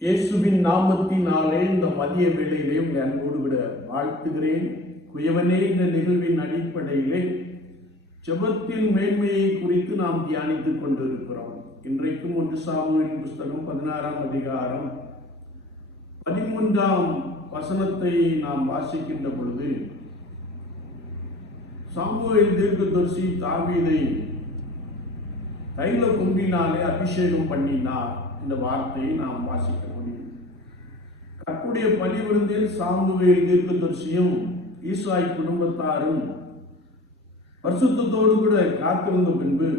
இயேசுவின் நாமத்தினாலே இந்த மதிய வேளையிலே உங்களை அன்போடு விட வாழ்த்துகிறேன். குயவனே, இந்த நிகழ்வின் அடிப்படையிலே ஜெபத்தின் மேன்மையை குறித்து நாம் தியானித்துக் கொண்டிருக்கிறோம். இன்றைக்கும் 1 சாமுவேல் புஸ்தகம் 16ஆம் அதிகாரம் 13ஆம் வசனத்தை நாம் வாசிக்கின்ற பொழுது, சாமுவேல் தீர்க்கதரிசி தாவீதை தைல கொம்பினாலே அபிஷேகம் பண்ணினார். இந்த வார்த்தையை நாம் வாசிக்க முடியும். கர்த்தருடைய பலி விருந்தில் சாமுவேல் தீர்க்கதரிசியும் ஈசாய் குடும்பத்தாரும் பரிசுத்தத்தோடு கூட காத்திருந்த பின்பு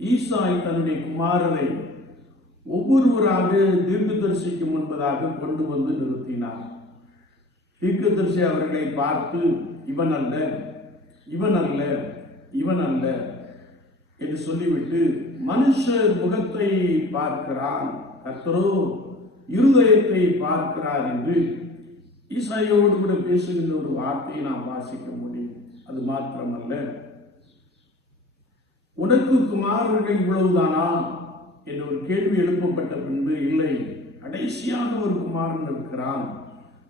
ஈசாய் தன்னுடைய குமாரரை ஒவ்வொருவராக தீர்க்கதரிசிக்கு முன்பதாக கொண்டு வந்து நிறுத்தினார். தீர்க்கதரிசி அவர்களை பார்த்து, இவன் அல்ல, இவன் அல்ல, இவன் அல்ல என்று சொல்லிவிட்டு, மனுஷர் முகத்தை பார்க்கிறான், கர்த்தரோ இருதயத்தை பார்க்கிறார் என்று ஈசாயோடு கூட பேசுகின்ற ஒரு வார்த்தையை நாம் வாசிக்க முடியும். அது மாத்திரமல்ல, உனக்கு குமாரர்கள் இவ்வளவுதானா என்ற ஒரு கேள்வி எழுப்பப்பட்ட பின்பு, இல்லை, கடைசியாக ஒரு குமாரன் இருக்கிறான்,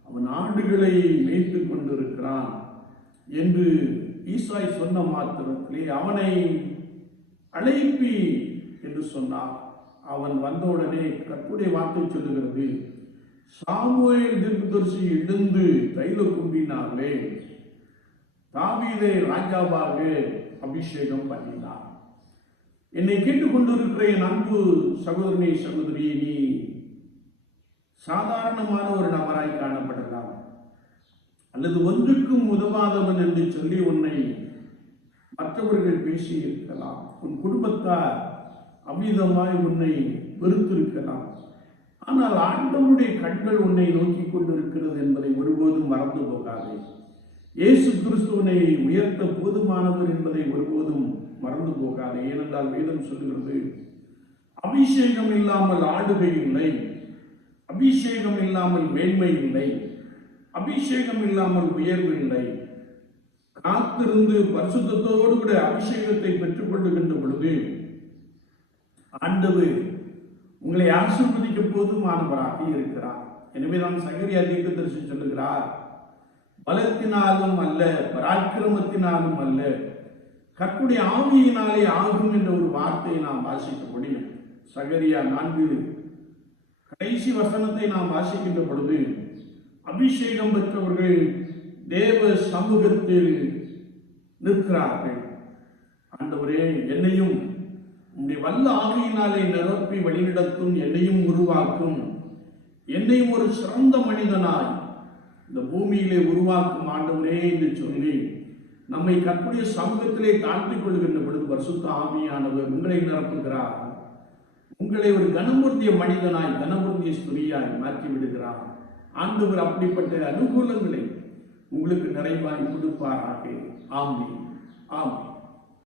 அவன் ஆடுகளை மேய்த்து கொண்டிருக்கிறான் என்று ஈசாய் சொன்ன மாத்திரத்திலே அவனை அழைப்பி என்று சொன்னார். அவன் வந்தவுடனே கர்த்தருடைய வார்த்தை சொல்லுகிறது, சாமுவேல் தீர்க்கதரிசி எழுந்து தைல கொம்பினாலே தாவீதை ராஜாவாக அபிஷேகம் பண்ணினார். என்னை கேட்டுக்கொண்டிருக்கிற என் அன்பு சகோதரனே, சகோதரி, நீ சாதாரணமான ஒரு நபராய் காணப்படலாம், அல்லது ஒன்றுக்கும் உதவாதவன் என்று சொல்லி உன்னை மற்றவர்கள் பேசி இருக்கலாம். உன் குடும்பத்தார் அமிதமாய் உன்னை வெறுத்திருக்கலாம். ஆனால் ஆண்டவருடைய கண்கள் உன்னை நோக்கி கொண்டிருக்கிறது என்பதை ஒருபோதும் மறந்து போகாதே. இயேசு கிறிஸ்துவனை உயர்த்த போதுமானவர் என்பதை ஒருபோதும் மறந்து போகாதே. ஏனென்றால் வேதம் சொல்லுகிறது, அபிஷேகம் இல்லாமல் ஆளுகை இல்லை, அபிஷேகம் இல்லாமல் மேன்மை இல்லை, அபிஷேகம் இல்லாமல் உயர்வு இல்லை. காத்திருந்து பரிசுத்தத்தோடு கூட அபிஷேகத்தை பெற்றுக் கொள்ளுகின்ற பொழுது ஆண்டவர் உங்களை ஆசீர்வதிக்க போதுமானவராக இருக்கிறார். எனவேதான் சகரியா தீர்க்கதரிசி சொல்லுகிறார், பலத்தினாலும் அல்ல, பராக்கிரமத்தினாலும் அல்ல, கர்த்தருடைய ஆவியினாலே ஆகும் என்ற ஒரு வார்த்தையை நாம் வாசிக்க முடியும். சகரியா 4 கடைசி வசனத்தை நாம் வாசிக்கின்ற பொழுது, அபிஷேகம் பெற்றவர்கள் தேவ சமூகத்தில் நிற்கிறார்கள். ஆண்டவரே, என்னையும் உம்முடைய வல்ல ஆவியினாலே நிரப்பி வழிநடத்தும், என்னையும் உருவாக்கும், என்னையும் ஒரு சிறந்த மனிதனாய் இந்த பூமியிலே உருவாக்கும் ஆண்டவரே என்று சொல்லி நம்மை கர்த்தருடைய சமூகத்திலே தாழ்த்திக் கொள்கின்ற பொழுது பரிசுத்த ஆவியானவர் உங்களை நிரப்புகிறார். உங்களை ஒரு கனமுறுதிய மனிதனாய், கனமுறுதிய ஸ்திரீயாய் மாற்றி விடுகிறார். ஆண்டவர் அப்படிப்பட்ட அனுகூலங்களை உங்களுக்கு நிறைவாய் கொடுப்பாராக. ஆமென், ஆமென்.